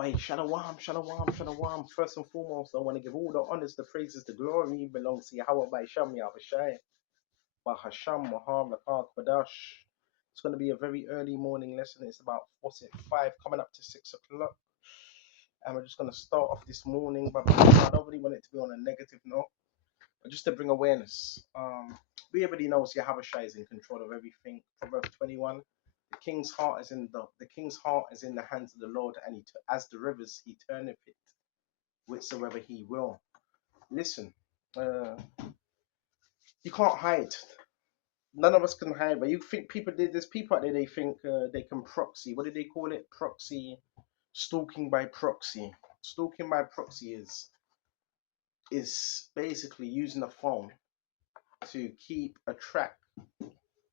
Hey, shalom, shalom, shalom. First and foremost, I want to give all the honors, the praises, the glory belongs to Yahweh by Shem Yahushai, by Hashem, Maham, Lakar, Kwadash. It's going to be a very early morning lesson. It's about 5, coming up to 6 o'clock. And we're just going to start off this morning, but I don't really want it to be on a negative note, but just to bring awareness. We already know Yahushai is in control of everything. Proverbs 21. The king's heart is in the hands of the Lord, and as the rivers he turneth it whithersoever he will. Listen, uh, you can't hide. None of us can hide. But you think there's people out there. They think they can proxy. What do they call it? Proxy, stalking by proxy. Stalking by proxy is basically using a phone to keep a track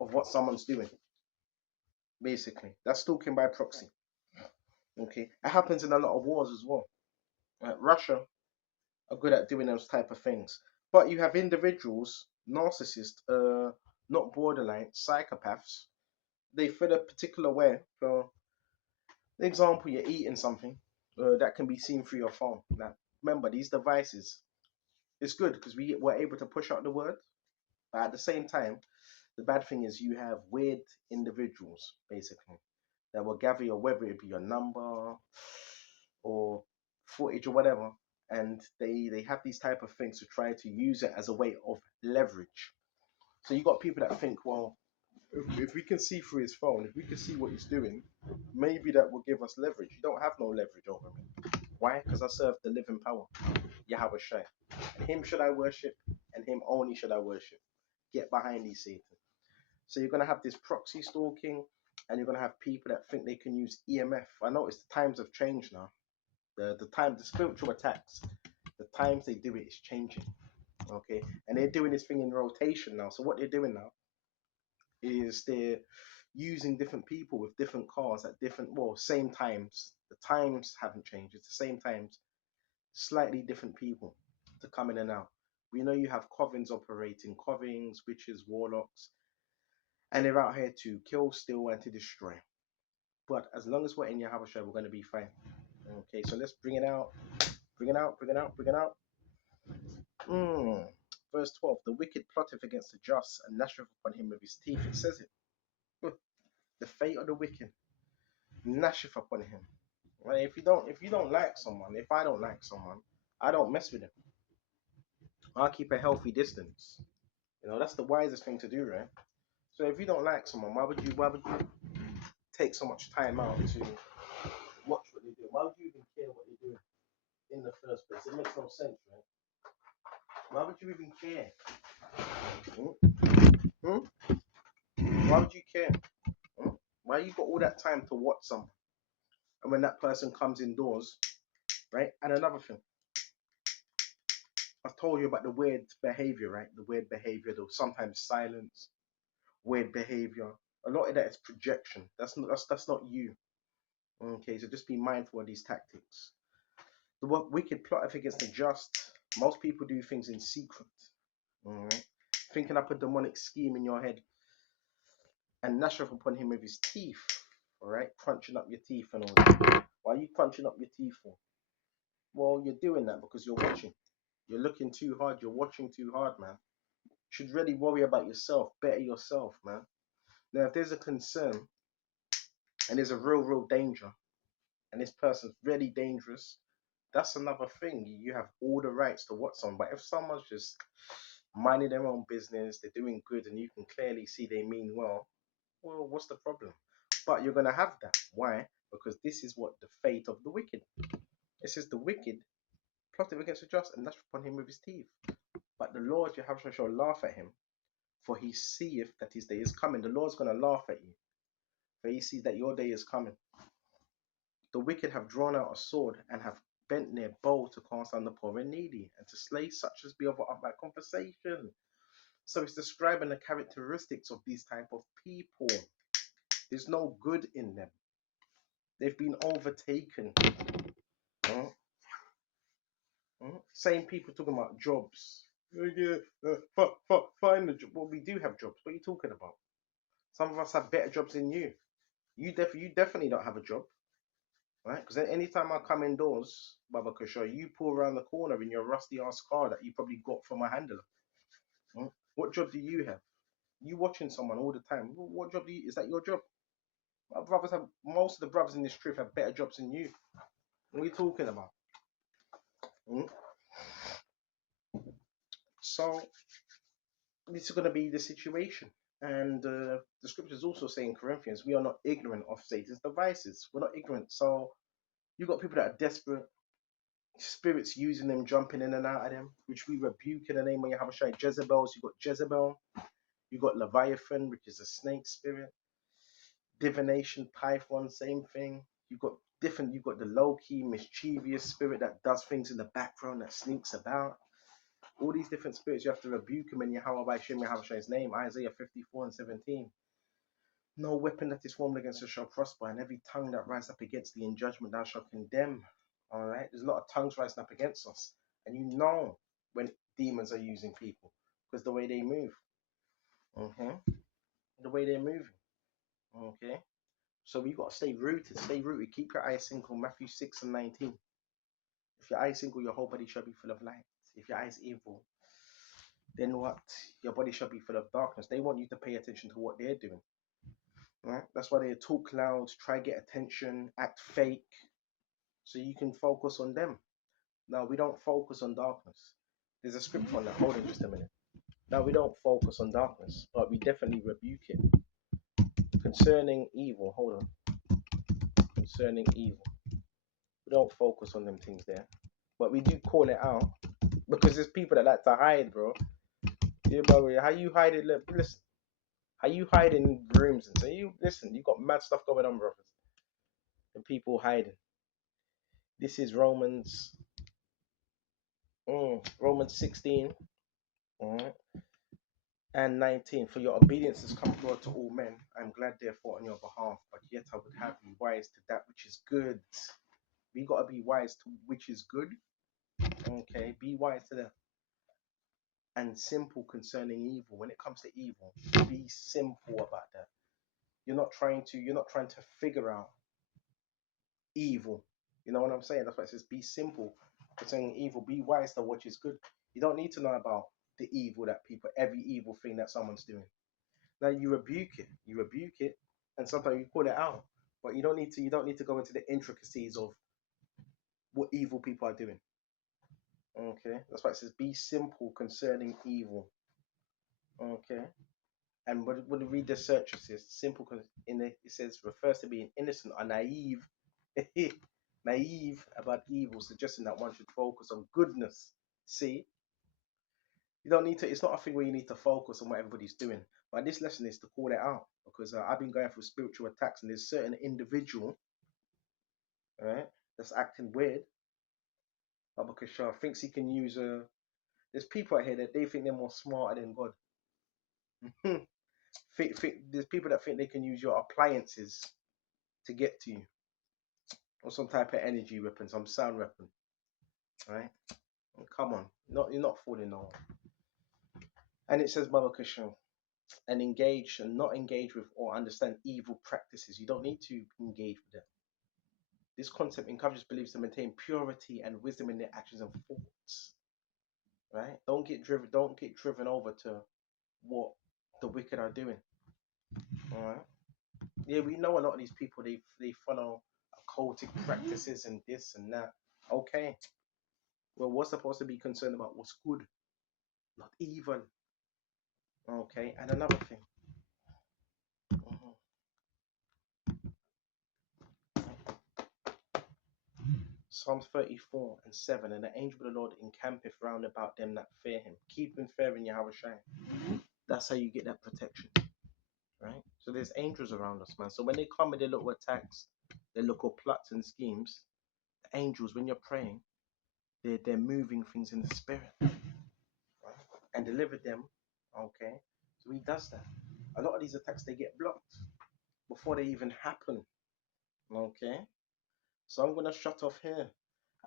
of what someone's doing. Basically, that's stalking by proxy. Okay, it happens in a lot of wars as well. Russia are good at doing those type of things, but you have individuals, narcissists, not borderline psychopaths. They feel a particular way. For example, you're eating something that can be seen through your phone. Now, remember these devices. It's good because we're able to push out the word, but at the same time, the bad thing is you have weird individuals basically that will gather your, whether it be your number or footage or whatever, and they have these type of things to try to use it as a way of leverage. So you got people that think, well, if we can see through his phone, if we can see what he's doing, maybe that will give us leverage. You don't have no leverage over me. Why? Because I serve the living power, Yahweh Shai. And him should I worship, and him only should I worship. Get behind these Satan. So you're going to have this proxy stalking, and you're going to have people that think they can use EMF. I notice the times have changed now. The spiritual attacks, the times they do it is changing. Okay, and they're doing this thing in rotation now. So what they're doing now is they're using different people with different cars at same times. The times haven't changed. It's the same times, slightly different people to come in and out. We know you have covens operating, covens, witches, warlocks, and they're out here to kill, steal, and to destroy. But as long as we're in Yahweh, we're going to be fine. Okay, so let's bring it out. Bring it out, bring it out, bring it out. Verse 12. The wicked plotteth against the just, and gnasheth upon him with his teeth. It says it. The fate of the wicked gnasheth upon him. Right? If you don't like someone, if I don't like someone, I don't mess with him. I'll keep a healthy distance. That's the wisest thing to do, right? So if you don't like someone, why would you take so much time out to watch what they do? Why would you even care what they do in the first place? It makes no sense, right? Why would you even care? Why would you care? Why you got all that time to watch someone? And when that person comes indoors, right? And another thing, I told you about the weird behavior, right? The weird behavior, though sometimes silence, weird behavior. A lot of that is projection. That's not you. Okay, so just be mindful of these tactics. The wicked plotteth against the just. Most people do things in secret. All right, thinking up a demonic scheme in your head, and gnasheth upon him with his teeth. All right, crunching up your teeth and all that. Why are you crunching up your teeth for? Well, you're doing that because you're watching. You're looking too hard. You're watching too hard, man. You should really worry about yourself. Better yourself, man. Now, if there's a concern and there's a real danger, and this person's really dangerous, that's another thing. You have all the rights to watch someone. But if someone's just minding their own business, they're doing good, and you can clearly see they mean well, what's the problem? But you're going to have that. Why? Because this is what the fate of the wicked. It says the wicked plotted against the just, and that's upon him with his teeth. But the Lord, Jehovah, shall laugh at him, for he seeth that his day is coming. The Lord's going to laugh at you, for he sees that your day is coming. The wicked have drawn out a sword and have bent their bow to cast on the poor and needy, and to slay such as be of upright conversation. So it's describing the characteristics of these type of people. There's no good in them. They've been overtaken. Same people talking about jobs. Find the job. Well, we do have jobs. What are you talking about? Some of us have better jobs than you. You definitely don't have a job. right? Because anytime I come indoors, Baba Kusha, you pull around the corner in your rusty ass car that you probably got from a handler. What job do you have? You watching someone all the time. What job do you? Is that your job? My brothers have most of the brothers in this trip have better jobs than you. What are you talking about? Mm? So this is going to be the situation. And the scriptures also say in Corinthians, we are not ignorant of Satan's devices. We're not ignorant. So you got people that are desperate, spirits using them, jumping in and out of them, which we rebuke in the name of Yahushua. Jezebels, you got Jezebel, you got Leviathan, which is a snake spirit, divination, Python, same thing. You got different, you got the low-key, mischievous spirit that does things in the background, that sneaks about. All these different spirits, you have to rebuke them in Yahweh by Shem Yahweh's name. Isaiah 54:17. No weapon that is formed against us shall prosper, and every tongue that rises up against thee in judgment thou shalt condemn. All right, there's a lot of tongues rising up against us, and you know when demons are using people because the way they move, okay, the way they're moving, okay. So we got to stay rooted, stay rooted. Keep your eyes single. Matthew 6:19. If your eyes single, your whole body shall be full of light. If your eyes evil, then what? Your body shall be full of darkness. They want you to pay attention to what they're doing. Right? That's why they talk loud, try get attention, act fake, so you can focus on them. Now we don't focus on darkness. There's a scripture on that. Hold on just a minute. Now we don't focus on darkness, but we definitely rebuke it. Concerning evil, hold on. Concerning evil. We don't focus on them things there. But we do call it out. Because there's people that like to hide, bro. Yeah, bro, how you hiding? Listen, how you hiding in rooms and so you listen, you got mad stuff going on, brothers. And people hiding. This is Romans 16 and 19. For your obedience has come forward to all men. I am glad therefore on your behalf, but yet I would have you wise to that which is good. We gotta be wise to which is good. Okay, be wise to that. And simple concerning evil. When it comes to evil, be simple about that. You're not trying to figure out evil. You know what I'm saying? That's why it says be simple concerning evil. Be wise to what is good. You don't need to know about the evil that people, every evil thing that someone's doing. Now you rebuke it. You rebuke it, and sometimes you call it out. But you don't need to. You don't need to go into the intricacies of what evil people are doing. Okay, that's why it says be simple concerning evil. Okay, and when you read the search, it says simple because it says refers to being innocent or naive, naive about evil, suggesting that one should focus on goodness. See, you don't need to. It's not a thing where you need to focus on what everybody's doing. But this lesson is to call it out because I've been going through spiritual attacks, and there's certain individual, right, that's acting weird. Because thinks he can use there's people out here that they think they're more smarter than God. There's people that think they can use your appliances to get to you, or some type of energy weapon, some sound weapon, right? Come on, you're not fooling no one. And it says, Baba Kushal, and engage and not engage with or understand evil practices. You don't need to engage with them. This concept encourages believers to maintain purity and wisdom in their actions and thoughts. Right? Don't get driven over to what the wicked are doing. Alright? Yeah, we know a lot of these people they follow occultic practices and this and that. Okay. Well, we're supposed to be concerned about what's good, not evil. Okay, and another thing. Psalms 34:7, and the angel of the Lord encampeth round about them that fear him, keeping fair in Yahweh Shai. That's how you get that protection, right? So there's angels around us, man. So when they come with their little attacks, their little plots and schemes, the angels, when you're praying, they're moving things in the spirit, right? And deliver them, okay? So he does that. A lot of these attacks, they get blocked before they even happen, okay? So I'm gonna shut off here.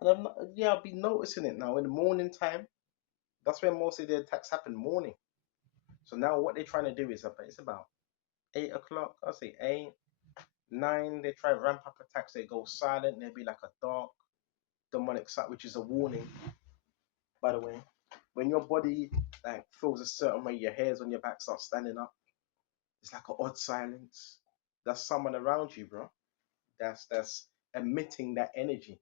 And I'll be noticing it now in the morning time. That's when most of the attacks happen morning. So now what they're trying to do is it's about 8 o'clock. I'll say 8, 9, they try ramp up attacks, they go silent, there'll be like a dark demonic side, which is a warning, by the way. When your body like feels a certain way, your hairs on your back start standing up, it's like an odd silence. That's someone around you, bro. That's emitting that energy.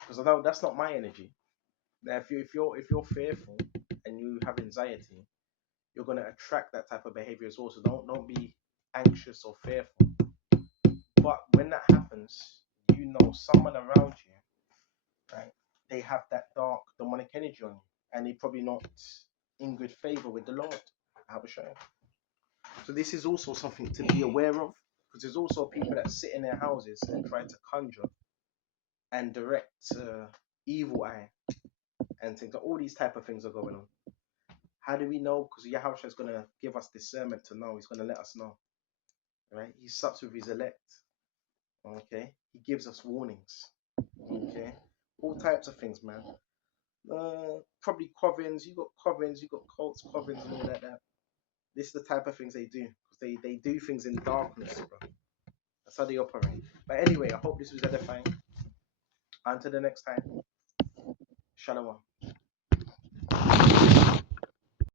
Because although that's not my energy. Now, if you're fearful and you have anxiety, you're gonna attract that type of behavior as well. So don't be anxious or fearful. But when that happens, you know someone around you, right? They have that dark demonic energy on you, and they're probably not in good favor with the Lord. I have a show. So this is also something to be aware of, because there's also people that sit in their houses and try to conjure and direct evil eye and things. All these type of things are going on. How do we know? Because Yahweh is going to give us discernment to know. He's going to let us know. Right? He sups with his elect. Okay? He gives us warnings. Okay? All types of things, man. Probably covens. You got covens. You got cults, covens, and all like that. This is the type of things they do. Because they do things in darkness, bro. That's how they operate. But anyway, I hope this was edifying. Until the next time. Shalom.